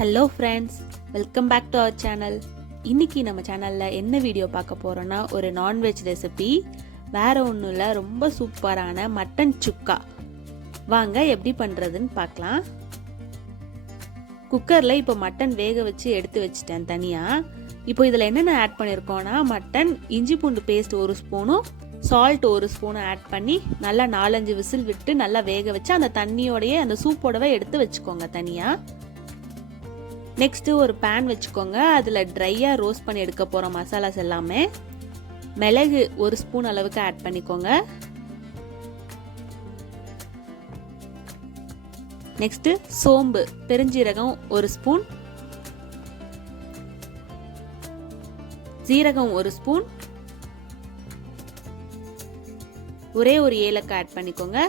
Hello friends, welcome back to our channel. இன்னைக்கு நம்ம சேனலில் என்ன வீடியோ பார்க்க போகிறோன்னா, ஒரு நான்வெஜ் ரெசிபி. வேறு ஒன்றும் இல்லை, ரொம்ப சூப்பரான மட்டன் சுக்கா. வாங்க எப்படி பண்ணுறதுன்னு பார்க்கலாம். குக்கரில் இப்போ மட்டன் வேக வச்சு எடுத்து வச்சுட்டேன் தனியாக. இப்போ இதில் என்னென்ன ஆட் பண்ணியிருக்கோன்னா, மட்டன், இஞ்சி பூண்டு பேஸ்ட் 1 ஸ்பூனும், சால்ட் 1 ஸ்பூனும் ஆட் பண்ணி நல்லா 4-5 விசில் விட்டு நல்லா வேக வச்சு அந்த தண்ணியோடையே அந்த சூப்போடவே எடுத்து வச்சுக்கோங்க தனியாக. நெக்ஸ்ட்டு ஒரு பேன் வச்சுக்கோங்க. அதில் ட்ரையாக ரோஸ்ட் பண்ணி எடுக்க போகிற மசாலாஸ் எல்லாமே. மிளகு 1 ஸ்பூன் அளவுக்கு ஆட் பண்ணிக்கோங்க. நெக்ஸ்ட்டு சோம்பு, பெருஞ்சீரகம் 1 ஸ்பூன், ஜீரகம் 1 ஸ்பூன், ஒரே ஒரு ஏலக்காய் ஆட் பண்ணிக்கோங்க.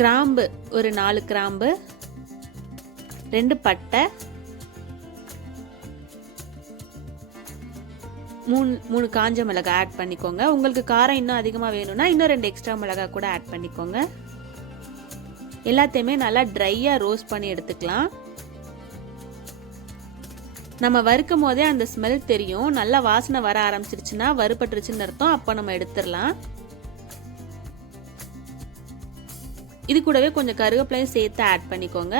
கிராம்பு ஒரு 4 கிராம்பு, 2 பட்டை, 3 காஞ்ச மிளகாய் ஆட் பண்ணிக்கோங்க. உங்களுக்கு காரம் இன்னும் அதிகமாக வேணும்னா இன்னும் 2 எக்ஸ்ட்ரா மிளகாய் கூட ஆட் பண்ணிக்கோங்க. எல்லாத்தையுமே நல்லா ட்ரையாக ரோஸ்ட் பண்ணி எடுத்துக்கலாம். நம்ம வறுக்கும் போதே அந்த ஸ்மெல் தெரியும். நல்லா வாசனை வர ஆரம்பிச்சிருச்சுன்னா வறுபட்டுருச்சுன்னு அர்த்தம். அப்போ நம்ம எடுத்துடலாம். இது கூடவே கொஞ்சம் கருவேப்பிலையும் சேர்த்து ஆட் பண்ணிக்கோங்க.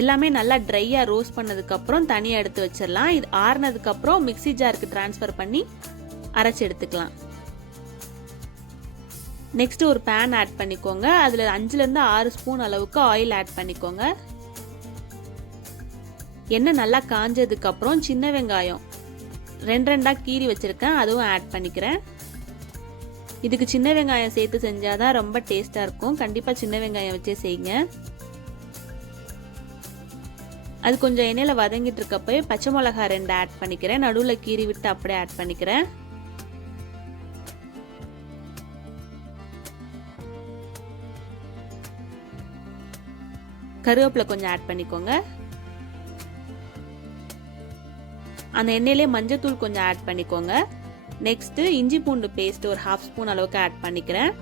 எல்லாமே நல்லா ட்ரையாக ரோஸ்ட் பண்ணதுக்கப்புறம் தனியாக எடுத்து வச்சிடலாம். இது ஆறுனதுக்கப்புறம் மிக்சி ஜாருக்கு ட்ரான்ஸ்ஃபர் பண்ணி அரைச்சி எடுத்துக்கலாம். நெக்ஸ்ட் ஒரு பேன் ஆட் பண்ணிக்கோங்க. அதில் 5-6 ஸ்பூன் அளவுக்கு ஆயில் ஆட் பண்ணிக்கோங்க. எண்ணெய் நல்லா காஞ்சதுக்கப்புறம் சின்ன வெங்காயம் 2 கீறி வச்சுருக்கேன், அதுவும் ஆட் பண்ணிக்கிறேன். இதுக்கு சின்ன வெங்காயம் சேர்த்து செஞ்சாதான் ரொம்ப டேஸ்ட்டாக இருக்கும். கண்டிப்பாக சின்ன வெங்காயம் வச்சே செய்யுங்க. அது கொஞ்சம் எண்ணெயில் வதங்கிட்டு இருக்கப்போ பச்சை மிளகாய் 2 ஆட் பண்ணிக்கிறேன். நடுவில் கீறி விட்டு அப்படியே ஆட் பண்ணிக்கிறேன். கருவேப்பிலை கொஞ்சம் ஆட் பண்ணிக்கோங்க. அந்த எண்ணெயிலே மஞ்சத்தூள் கொஞ்சம் ஆட் பண்ணிக்கோங்க. நெக்ஸ்ட் இஞ்சி பூண்டு பேஸ்ட் ஒரு 1/2 ஸ்பூன் அளவுக்கு ஆட் பண்ணிக்கிறேன்.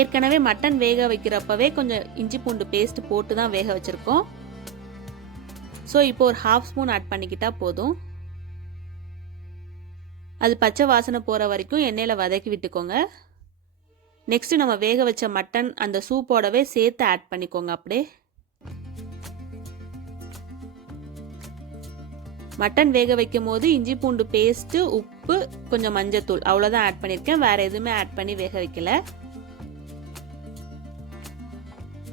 ஏற்கனவே மட்டன் வேக வைக்கிறப்பவே கொஞ்சம் இஞ்சி பூண்டு பேஸ்ட் போட்டு தான் வேக வச்சிருக்கோம். ஸோ இப்போ ஒரு 1/2 ஸ்பூன் ஆட் பண்ணிக்கிட்டா போதும். அது பச்சை வாசனை போகிற வரைக்கும் எண்ணெயில் வதக்கி விட்டுக்கோங்க. நெக்ஸ்ட் நம்ம வேக வச்ச மட்டன் அந்த சூப்போடவே சேர்த்து ஆட் பண்ணிக்கோங்க. அப்படியே மட்டன் வேக வைக்கும் போது இஞ்சி பூண்டு பேஸ்ட், உப்பு, கொஞ்சம் மஞ்சத்தூள் அவ்வளோதான் ஆட் பண்ணியிருக்கேன். வேற எதுவுமே ஆட் பண்ணி வேக வைக்கல.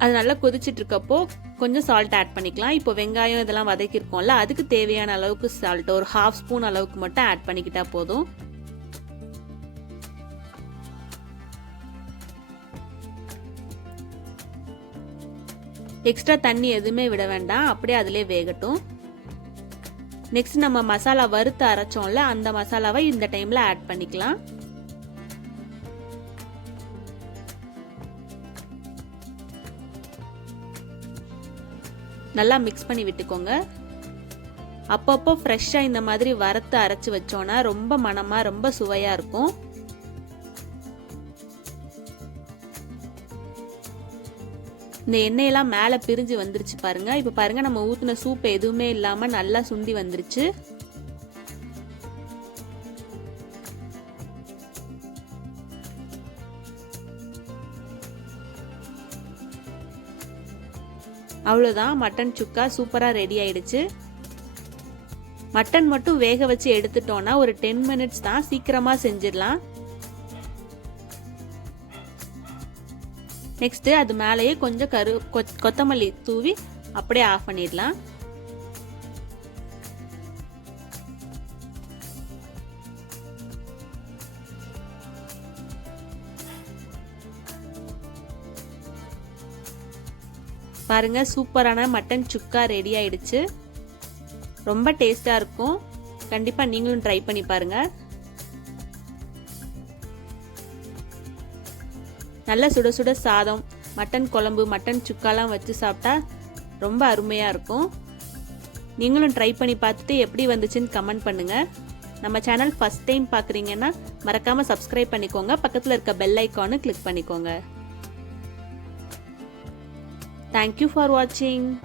அது நல்லா கொதிச்சுட்டு இருக்கப்போ கொஞ்சம் சால்ட் ஆட் பண்ணிக்கலாம். இப்போ வெங்காயம் இதெல்லாம் வதக்கிருக்கோம்ல, அதுக்கு தேவையான அளவுக்கு சால்ட் ஒரு 1/2 ஸ்பூன் அளவுக்கு மட்டும் ஆட் பண்ணிக்கிட்டா போதும். எக்ஸ்ட்ரா தண்ணி எதுவுமே விட வேண்டாம், அப்படியே அதிலே வேகட்டும். நெக்ஸ்ட் நம்ம மசாலா வறுத்து அரைச்சோம்ல, அந்த மசாலாவை இந்த டைம்ல ஆட் பண்ணிக்கலாம். நல்லா மிக்ஸ் பண்ணி விட்டுக்கோங்க. அப்பப்போ ஃப்ரெஷ்ஷாக இந்த மாதிரி வறுத்து அரைச்சி வச்சோன்னா ரொம்ப மணமாக ரொம்ப சுவையாக இருக்கும். இந்த எண்ணெயெல்லாம் மேலே பிரிஞ்சு வந்துருச்சு பாருங்க. இப்போ பாருங்க, நம்ம ஊற்றின சூப் எதுவுமே இல்லாமல் நல்லா சுண்டி வந்துருச்சு. அவ்வளோதான், மட்டன் சுக்கா சூப்பராக ரெடி ஆயிடுச்சு. மட்டன் மட்டும் வேக வச்சு எடுத்துட்டோம்னா ஒரு 10 மினிட்ஸ் தான், சீக்கிரமாக செஞ்சிடலாம். நெக்ஸ்ட் அது மேலேயே கொஞ்சம் கொத்தமல்லி தூவி அப்படியே ஆஃப் பண்ணிடலாம். பாருங்க, சூப்பரான மட்டன் சுக்கா ரெடி ஆயிடுச்சு. ரொம்ப டேஸ்டா இருக்கும். கண்டிப்பா நீங்களும் ட்ரை பண்ணி பாருங்க. நல்ல சுட சுட சாதம், மட்டன் குழம்பு, மட்டன் சுக்காலாம் வச்சு சாப்பிட்டா ரொம்ப அருமையா இருக்கும். நீங்களும் ட்ரை பண்ணி பார்த்துட்டு எப்படி வந்துச்சுன்னு கமெண்ட் பண்ணுங்க. நம்ம சேனல் ஃபர்ஸ்ட் டைம் பார்க்குறீங்கன்னா மறக்காம சப்ஸ்கிரைப் பண்ணிக்கோங்க. பக்கத்துல இருக்க பெல் ஐகானை கிளிக் பண்ணிக்கோங்க. Thank you for watching.